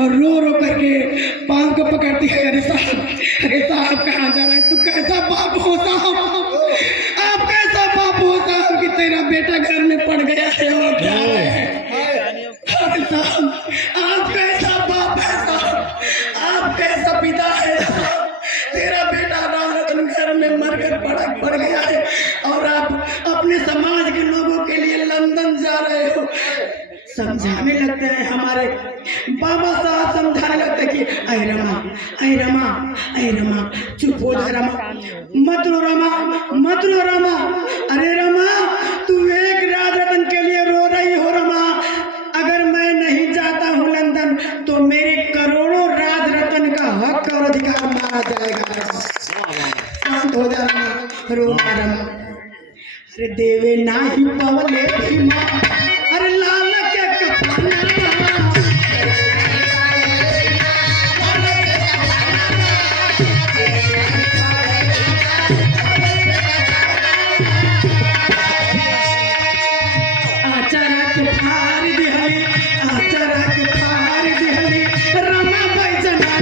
और रो रो करके पाँव को पकड़ती है। अरे साहब कहाँ जा रहे हैं? तू कैसा बाप हो साहब? आप कैसा बाप हो साहब कि तेरा बेटा घर में पड़ गया है और जा रहे हैं? अरे साहब आप कैसा बाप है साहब? आप कैसा पिता है साहब? तेरा बेटा रात घर में मरकर पड़ गया है और आप अपने समाज के लोगों के लिए लंदन जा रहे हो। समझाने लगते हैं हमारे बाबा साहब, समझाने लगते हैं कि अरे रमा, अरे रमा, अरे रमा, चुप हो जा रमा, मत रो रमा, मत रो रमा। अरे रमा तू एक राज रतन के लिए रो रही हो रमा। अगर मैं नहीं जाता हूँ लंदन तो मेरे करोड़ों राज रतन का हक और अधिकार मारा जाएगा। शांत हो जा रमा, रो रमा। अरे देवे ना ही पवले भीमा, अरे लाल के कफना, आचारा के फार दिहली, आचारा के फार दिहली, रमा बैजना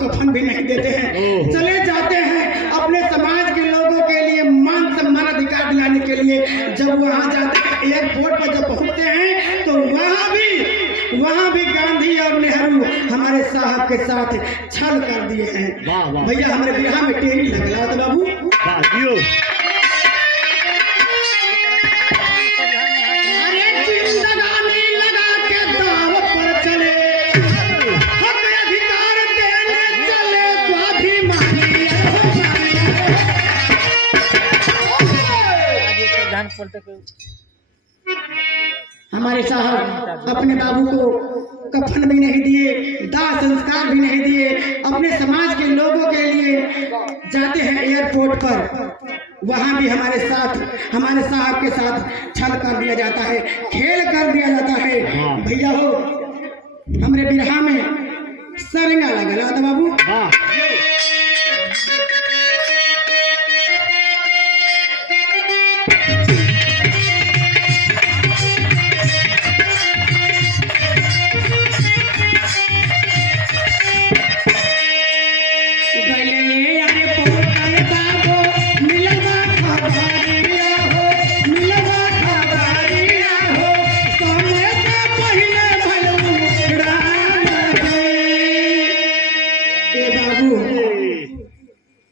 कफन भी नहीं देते हैं, चले जाते हैं अपने समाज के लोगों के लिए मान सम्मान अधिकार दिलाने के लिए। जब वहां जाते हैं एयरपोर्ट पर जब पहुंचते हैं तो वहां भी गांधी और नेहरू हमारे साहब के साथ छल कर दिए हैं। भैया हमारे बिहार में टेरी लग रहा था बाबू। हमारे साहब अपने बाबू को कफन भी नहीं दिए, दाह संस्कार भी नहीं दिए। अपने समाज के लोगों के लिए जाते हैं एयरपोर्ट पर, वहां भी हमारे साहब के साथ छल कर दिया जाता है, खेल कर दिया जाता है। भैया हो हमारे बिरहा में सरंगा लगा था बाबू।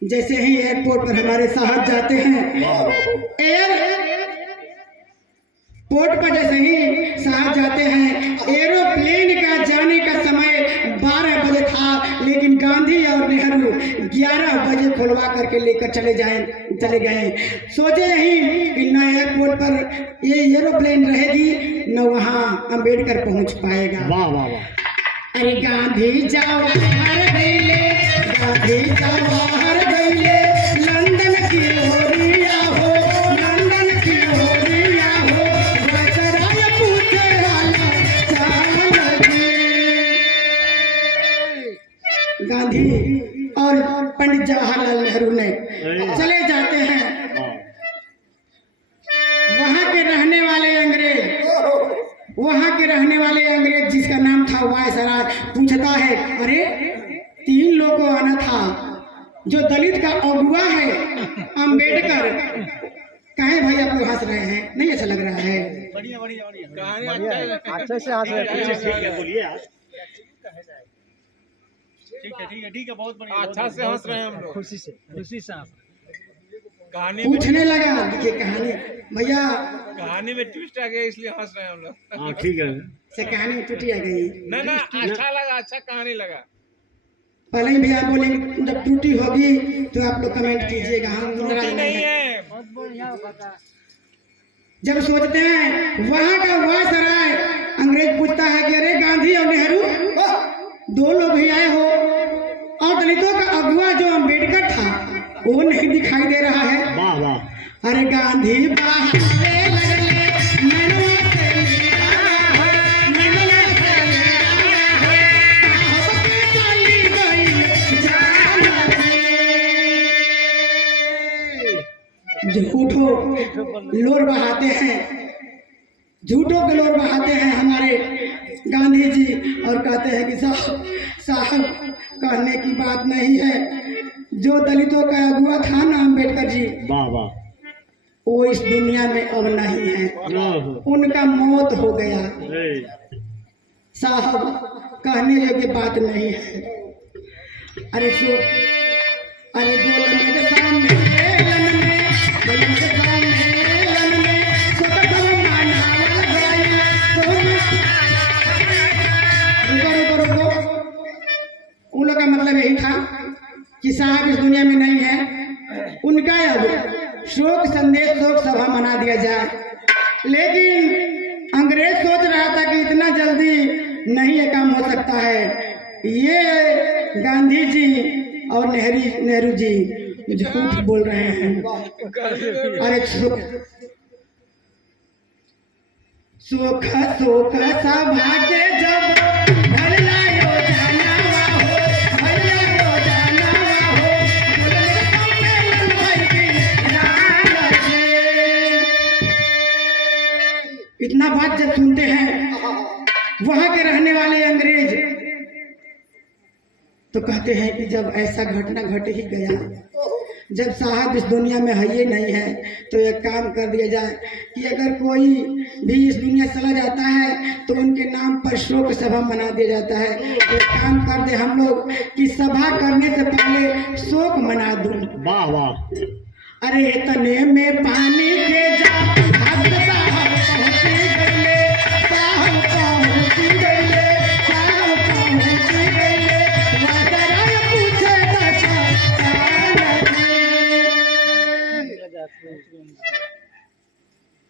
जैसे ही एयरपोर्ट पर हमारे साहब जाते हैं, एयरपोर्ट पर जैसे ही साहब जाते हैं, एरोप्लेन का जाने का समय 12 बजे था, लेकिन गांधी और नेहरू 11 बजे खुलवा करके लेकर चले गए। सोचे नहीं कि न एयरपोर्ट पर ये एरोप्लेन रहेगी न वहाँ अंबेडकर पहुँच पाएगा। वाह वाह वाह। अरे गांधी जवाहर गइले, गांधी जवाहर गइले, लंदन की ओरिया हो, लंदन की ओरिया हो, बचराय पूछे वाला चाल लगे। गांधी और पंडित जवाहरलाल नेहरू ने चले जाते हैं। वहां के रहने वाले अंग्रेज जिसका नाम था वायसराय पूछता है, अरे 3 लोग को आना था, जो दलित का अगुआ है अंबेडकर, कहे भाई आप लोग हंस रहे हैं? नहीं अच्छा लग रहा है? बढ़िया बढ़िया बढ़िया, अच्छे से हंस रहे हैं, बोलिए आप। ठीक है बहुत बढ़िया, अच्छा से हंस रहे हैं हम लोग, खुशी से हंस रहे हैं। कहानी पूछने लगा। देखिए कहानी भैया कहानी में ट्विस्ट आ गया इसलिए हंस रहे हैं हम लोग। हाँ ठीक है। से कहानी में टूटी आ गई। ना ना अच्छा लगा, अच्छा कहानी लगा। पहले ही भैया बोले जब टूटी होगी तो आप लोग कमेंट कीजिएगा, हम नाराज नहीं नहीं हैं। है जब सोचते हैं वहां का वायसराय अंग्रेज पूछता है कि अरे गांधी और नेहरू दो लोग ही आए हो, और दलितों का अगुआ जो अम्बेडकर था वो नहीं दिखाई दे रहा है। वाह वाह। अरे गांधी बहाने लगले, मनवा से मेरा है, मनवा से मेरा है, साहब के चली गई जान रे। झूठो लोर बहाते हैं, झूठों के लोर बहाते हैं हमारे गांधी जी, और कहते हैं कि साहब कहने की बात नहीं है, जो दलितों का अगुआ था ना अम्बेडकर जी, वाह वाह। वो इस दुनिया में अब नहीं है, ओहो। उनका मौत हो गया। ए, साहब कहने योग्य बात नहीं है। अरे अरे गोल मेरे सामने लन में, गोल मेरे सामने लन में, सोता माना गई, रुको रुको रुको। उन लोग का मतलब यही था कि साहब इस दुनिया में नहीं है, उनका अब शोक संदेश शोक सभा मना दिया जाए। लेकिन अंग्रेज सोच रहा था कि इतना जल्दी नहीं ये काम हो सकता है, ये गांधी जी और नेहरू जी झूठ बोल रहे हैं। अरे सुख सुख सभा के जब भरला योजना हो, भरला योजना हो, बोले सम्मेलन भर के राम रे। इतना बात जब सुनते हैं वहां के रहने वाले अंग्रेज, तो कहते हैं कि जब ऐसा घटना घट ही गया, जब साहब इस दुनिया में है ही नहीं है, तो एक काम कर दिया जाए कि अगर कोई भी इस दुनिया से चला जाता है तो उनके नाम पर शोक सभा मना दिया जाता है। एक काम कर दे हम लोग कि सभा करने से पहले शोक मना दो। वाह वाह। अरे तने में पानी के जा हद साहब पहुंची गईले, साहब पहुंची गईले, साहब पहुंची गईले, वादराय पूछे दशा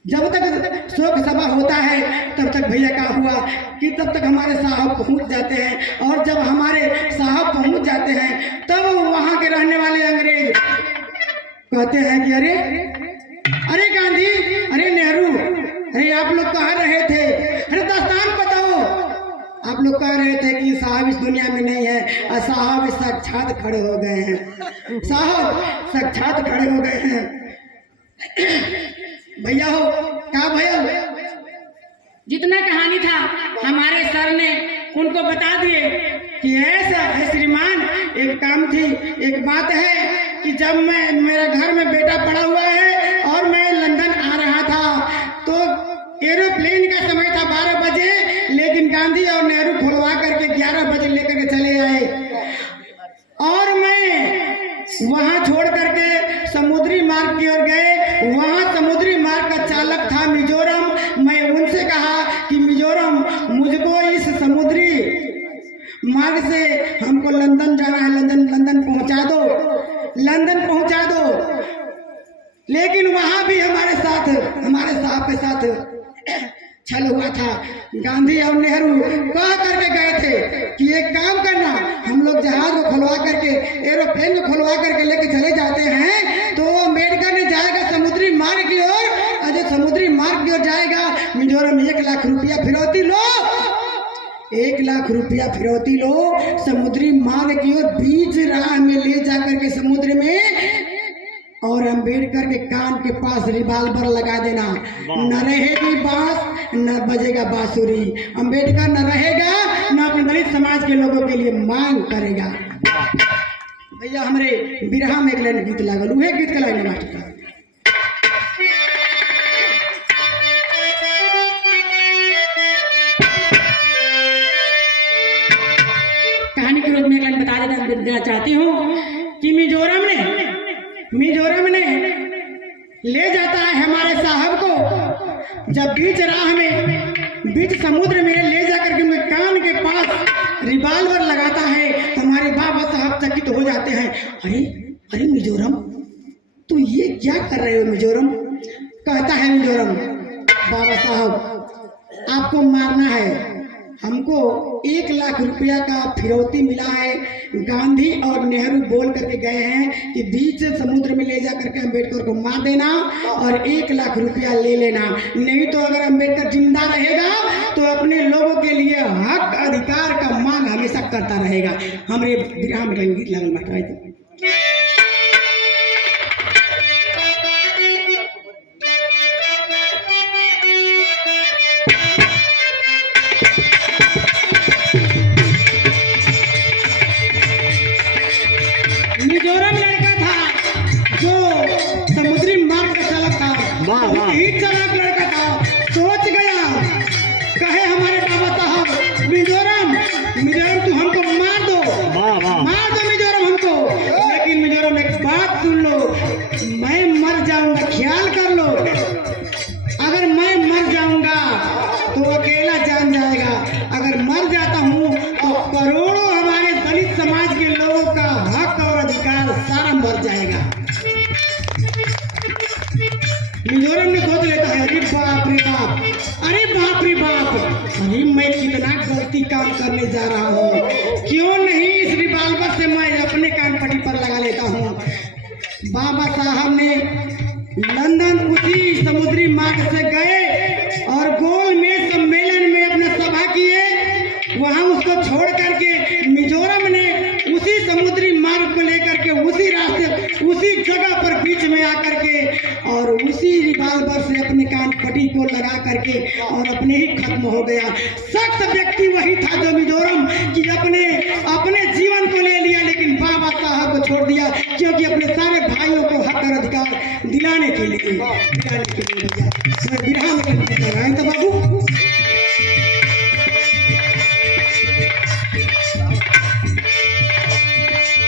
जब तक शोक सभा होता है तब तक भैया का हुआ कि तब तक हमारे साहब पहुंच जाते हैं, और जब हमारे साहब पहुंच जाते हैं तब वहां के रहने वाले अंग्रेज कहते हैं कि अरे अरे गांधी, अरे नेहरू, अरे आप लोग कहाँ रहे थे, अरे दास्तान बताओ। आप लोग कह रहे थे कि साहब इस दुनिया में नहीं है, और साहब साक्षात खड़े हो गए हैं, साहब साक्षात खड़े हो गए हैं। भैया हो क्या भैया, जितना कहानी था हमारे सर ने उनको बता दिए कि ऐसा है श्रीमान, एक काम थी, एक बात है कि जब मैं मेरा घर में बेटा पड़ा हुआ है और मैं लंदन आ रहा था तो एरोप्लेन का समय था 12 बजे, लेकिन गांधी और नेहरू खुलवा करके 11 बजे लेकर के चले आए, और मैं वहां छोड़ करके समुद्री मार्ग की ओर गए। वहां समुद्री मार्ग का चालक था मिजोरम। मैं उनसे कहा कि मिजोरम मुझको इस समुद्री मार्ग से हमको लंदन जाना है, लंदन पहुंचा दो, लंदन पहुंचा दो। लेकिन वहां भी हमारे साहब के साथ छल हुआ था। गांधी और नेहरू कह करके गए थे कि एक काम करना, हम लोग जहाज को खुलवा करके, एरोप्लेन को खुलवा करके लेके चले जाते हैं तो अम्बेडकर ने जाएगा समुद्री मार्ग की ओर, और जो समुद्री मार्ग की ओर जाएगा मिजोरम 1 लाख रुपया फिरौती लो, 1 लाख रुपया फिरौती लो, समुद्री मार्ग की ओर बीच राह में ले जाकर के समुद्र में, और अम्बेडकर के कान के पास रिवाल्वर लगा देना, न रहेगी बांस न बजेगा बांसुरी, अम्बेडकर न रहेगा न अपने दलित समाज के लोगों के लिए मांग करेगा। भैया हमारे बिरहा में एक लाइन गीत लागल, उहे गीत का लाइन मास्टर साहब। कहानी के रूप में बता देना चाहती हूँ कि मिजोरम ने ले जाता है हमारे साहब को। जब बीच राह में, बीच समुद्र में ले जाकर के मैं कान के पास रिवाल्वर लगाता है तो हमारे बाबा साहब चकित हो जाते हैं। अरे अरे मिजोरम, तू ये क्या कर रहे हो मिजोरम? कहता है मिजोरम, बाबा साहब आपको मारना है, हमको 1 लाख रुपया का फिरौती मिला है। गांधी और नेहरू बोल करके गए हैं कि बीच समुद्र में ले जा करके अम्बेडकर को मार देना और 1 लाख रुपया ले लेना, नहीं तो अगर अम्बेडकर जिंदा रहेगा तो अपने लोगों के लिए हक अधिकार का मांग हमेशा करता रहेगा। हमारे विराम रंगीत लगल मटवाई। मिजोरम लड़का था जो समुद्री मार्ग का चालक था, ही चालक लड़का था। सोच गया, कहे हमारे बाबा साहब, मिजोरम मिजोरम तू हमको मार दो, मार दो मिजोरम हमको, लेकिन मिजोरम एक बात सुन लो, मैं मर जाऊंगा, ख्याल कर लो, अगर मैं मर जाऊंगा तो अकेला जान जाएगा, अगर मर जाता हूँ तो करोड़ों हमारे दलित समाज के लोगों का हक और अधिकार सारा मर जाएगा। मिजोरम ने सोच लेता है, अरे बाप रे बाप, अरे बाप रे बाप, अरे मैं कितना गलती काम करने जा रहा हूँ, क्यों नहीं इस रिवाल्वर से मैं अपने कान पट्टी पर लगा लेता हूँ। बाबा साहब ने लंदन उसी समुद्री मार्ग से गए और गोल मेज सम्मेलन में अपना सभा किए। वहां उसको छोड़ करके मिजोरम ने उसी समुद्री मार्ग को लेकर के उसी रास्ते, उसी जगह पर बीच में आकर के और उसी रिवाल्वर से अपने कान पट्टी को लगा करके और अपने ही खत्म हो गया। सख्त व्यक्ति वही था जो मिजोरम कि अपने जीवन को ले लिया, लेकिन बाबा साहब को छोड़ दिया, क्योंकि अपने सारे भाइयों को हक और अधिकार दिलाने के लिए भैया। मैं विराम लगाए तो बाबू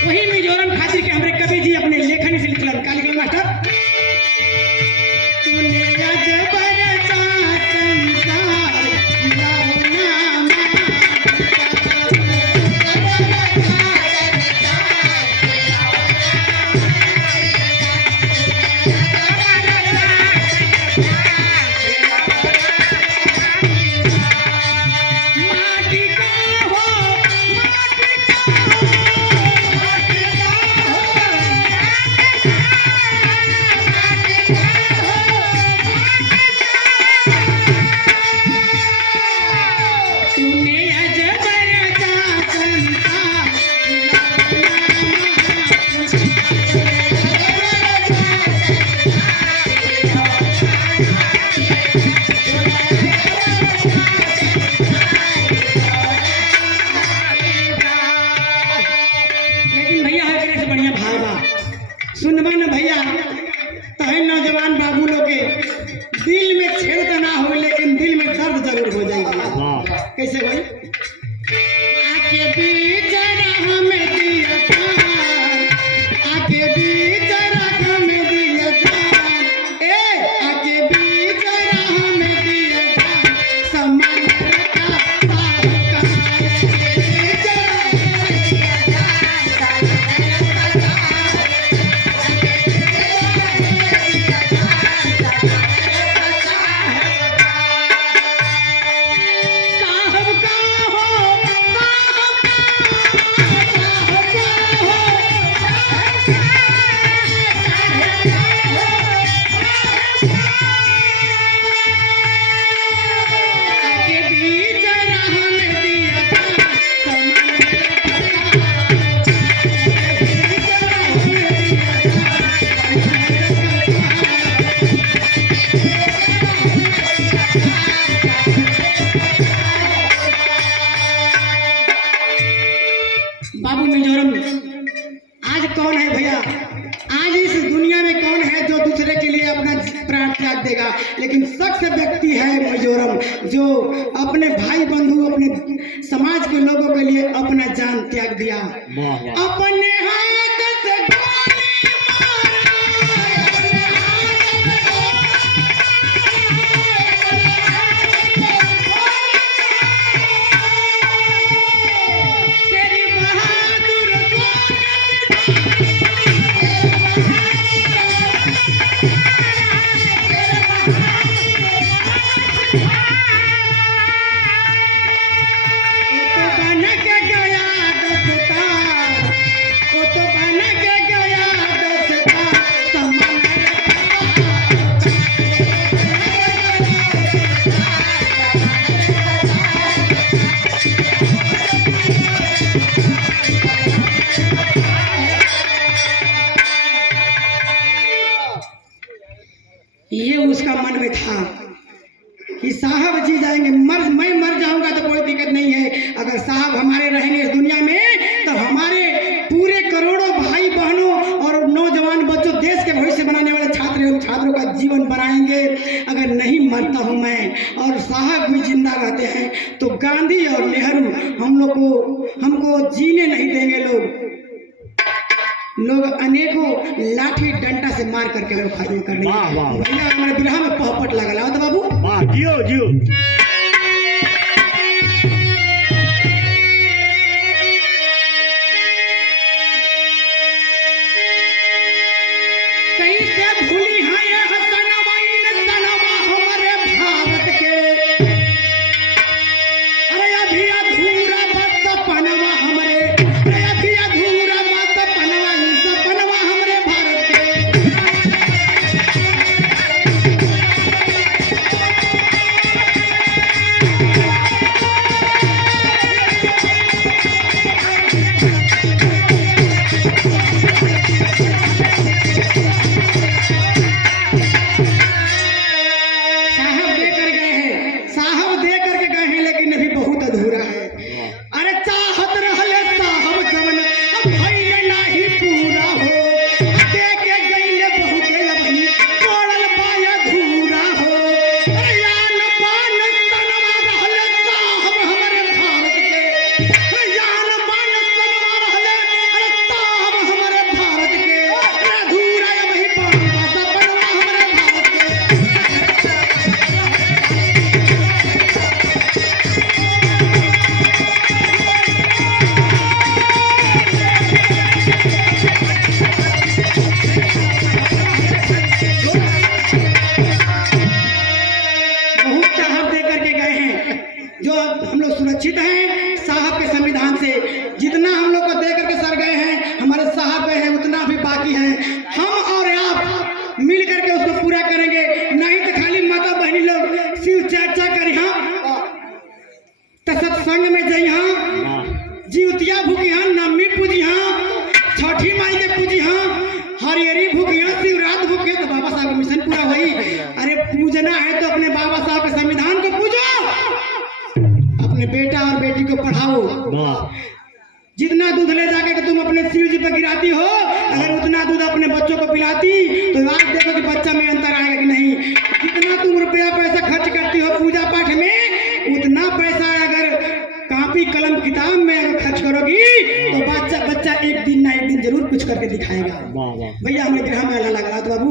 वही मिजोरम खातिर के हमरे कवि जी अपने लेखन से लिखलन, का लिखलन मास्टर? तूने अजबर सा संसार लौना माटी का हो, सुनबा न भैया, तहे नौजवान बाबू लोग के दिल में छेद तो ना हो, लेकिन दिल में दर्द जरूर हो जाएगा। कैसे भाई? आके बीच राह में दिया जान, आके बीच राह में दिया जान, आके बीच राह में दिया जान, समंदर का साहब बाबू मिजोरम आज कौन है भैया? आज इस दुनिया में कौन है जो दूसरे के लिए अपना प्राण त्याग देगा? लेकिन शख्स व्यक्ति है मिजोरम जो अपने भाई बंधु, अपने समाज के लोगों के लिए अपना जान त्याग दिया। अपने हाथ से गोली मारा, अपने हाथ से अगर साहब हमारे रहेंगे इस दुनिया में तो हमारे पूरे करोड़ों भाई बहनों और नौजवान बच्चों देश के भविष्य बनाने वाले छात्र एवं छात्रों का जीवन बनाएंगे। अगर नहीं मरता हूँ मैं और साहब भी जिंदा रहते हैं तो गांधी और नेहरू हमको जीने नहीं देंगे। लोग अनेकों लाठी डंडा से मार करके लोग खत्म कर देंगे। वाह, वाह। भैया हमारे बिरहा में पहपट लगा तो बाबू वाह, जियो जियो। कहीं से भूली है ये हसनवा इन सनवा हमारे भारत के। अरे अभी अधूरा बस सपनवा हमरे, अरे अभी अधूरा बस सपनवा इन सपनवा हमरे भारत के। साहब दे करके गए हैं लेकिन अभी बहुत अधूरा है। अरे चाहत रहले साहब जवन अब भइले नाही पूरा हो, दे के गइले बहुते अभी तोड़ल पाय अधूरा हो। अरे यान बान सनवा रहले साहब हमरे भारत के, अरे यान बान सनवा रहले अरे साहब हमरे भारत के। अरे अधूरा अभी पान सपनवा हमरे भारत के। बहुत साहब दे करके गए हैं जो अब हम लोग सुरक्षित हैं साहब के संविधान से। जितना हम लोग को दे करके सर गए हैं हमारे साहब गए हैं उतना भी बाकी है। हम और आप मिल करके उसको पूरा करेंगे। नहीं तो खाली माता बहनी लोग शिव चर्चा करी तो सत्संग में जई जीवतिया भूखी नवमी पूजी छठी माई के पूजी हरियरी भूखी शिवरात भूखी तो बाबा साहब का मिशन पूरा हुई। अरे पूजना है तो अपने बाबा साहब के संविधान को पूजो, अपने बेटा और बेटी को पढ़ाओ। वाह, जितना दूध ले जाके कि तुम अपने शिव जी पर गिराती हो अगर उतना दूध अपने बच्चों को पिलाती तो आज देखो कि बच्चा में अंतर आएगा कि नहीं। जितना तुम रुपया पैसा खर्च करती हो पूजा पाठ में उतना पैसा अगर कापी कलम किताब में अगर खर्च करोगी तो बच्चा एक दिन ना एक दिन जरूर कुछ करके दिखाएगा। वाह, वाह। भैया हमें ग्रह में अल्लाह लगा तो बाबू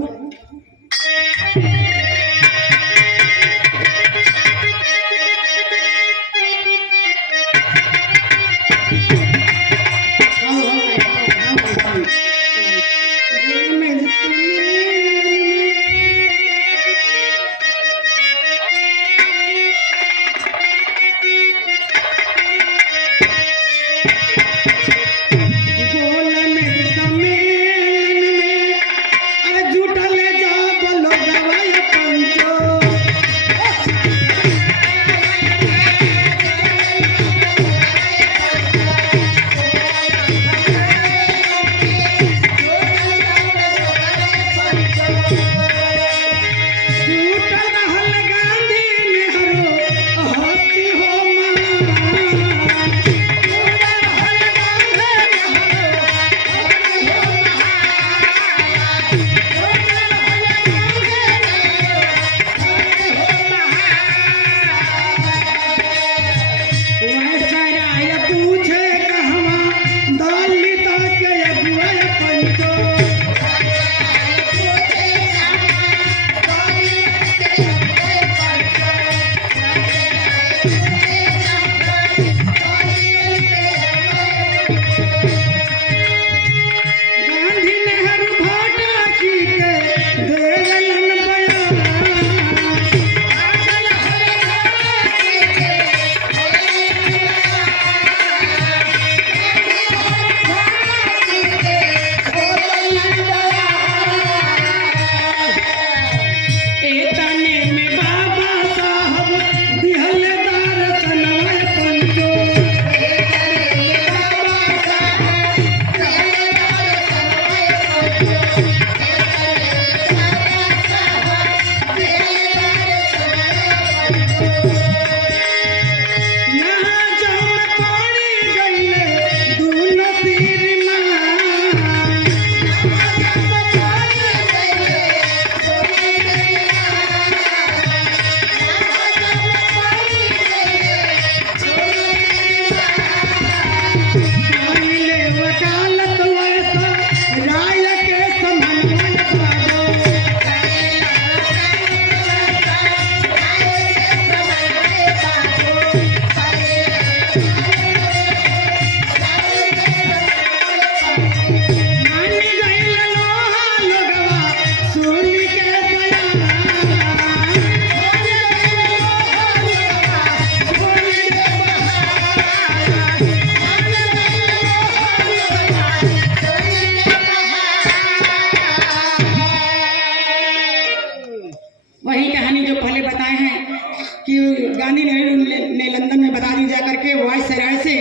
वायसराय से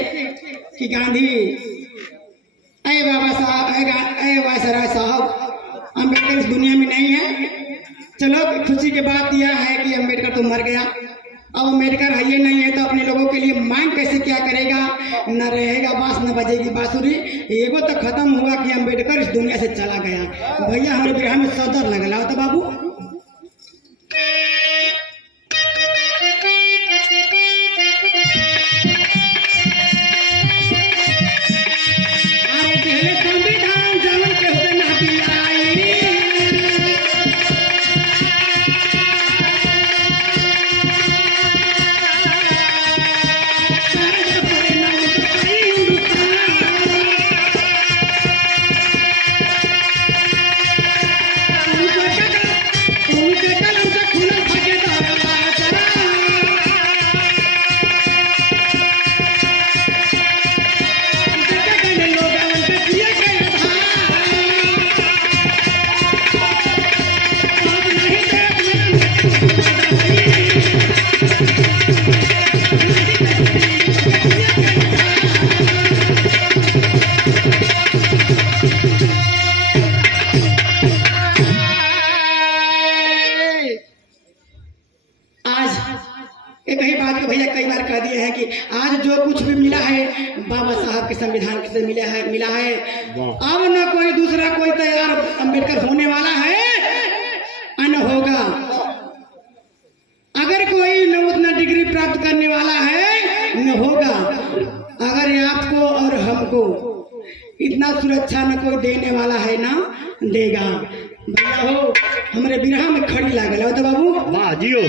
कि गांधी अरे बाबा साहब अरे वायसराय साहब अम्बेडकर इस दुनिया में नहीं है। चलो खुशी की बात यह है कि अम्बेडकर तो मर गया, अब अम्बेडकर है ये नहीं है तो अपने लोगों के लिए मांग कैसे क्या करेगा, न रहेगा बांस न बजेगी बांसुरी। एगो तो खत्म हुआ कि अम्बेडकर इस दुनिया से चला गया। भैया हमारे बिरहा में सदर लगला होता बाबू। अरे पहले संविधान जवन के होते ना दियाई, एक ही बात को भैया कई बार कह दिए हैं कि आज जो कुछ भी मिला है बाबा साहब के संविधान से मिला है। अब न कोई दूसरा कोई तैयार अम्बेडकर होने वाला है न होगा। अगर कोई न उतना डिग्री प्राप्त करने वाला है न होगा। अगर आपको और हमको इतना सुरक्षा न कोई देने वाला है ना देगा। भैया हो हमारे बिरहा में खड़ी लागल हो तो बाबू वाह जियो।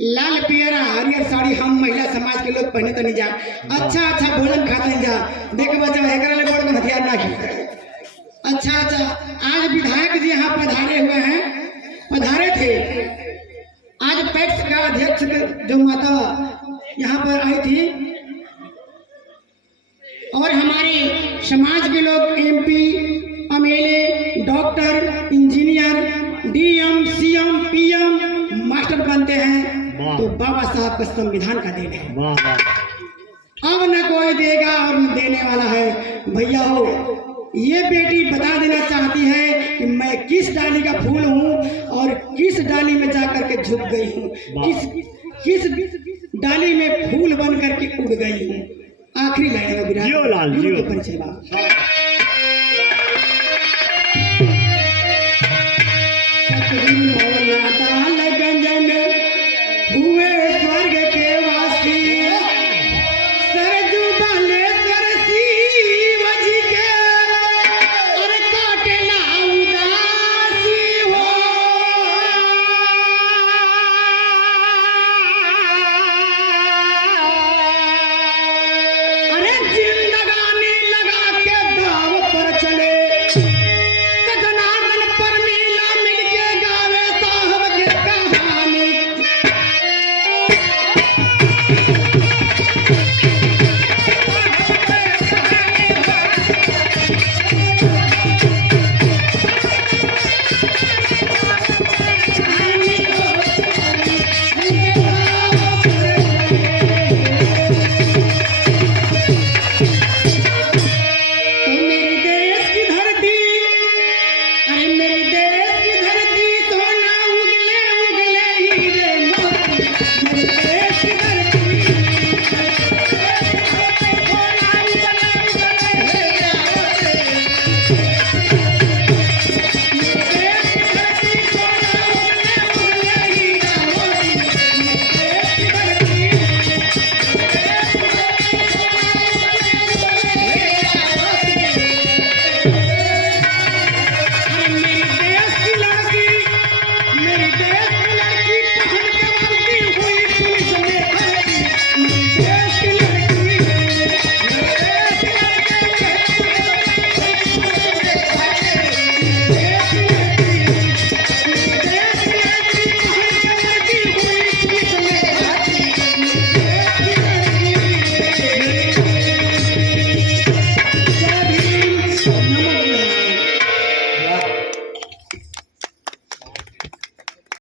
लाल पियरा हरियर साड़ी हम महिला समाज के लोग पहने तो नहीं जा। अच्छा भोजन खाते नहीं जा। देख बच्चा एकरा ले बड़ हथियार ना की। अच्छा आज विधायक जी यहाँ पधारे थे। आज पैक्स का अध्यक्ष जो माता यहाँ पर आई थी और हमारे समाज के लोग MP MLA doctor engineer DM CM PM master बनते हैं तो बाबा साहब का संविधान का देन है। अब न कोई देगा और न देने वाला है। भैया हो ये बेटी बता देना चाहती है कि मैं किस डाली का फूल हूँ और किस डाली में जाकर के झुक गई हूँ, किस डाली में फूल बन करके उड़ गई हूँ। आखिरी लाइन में परिचय।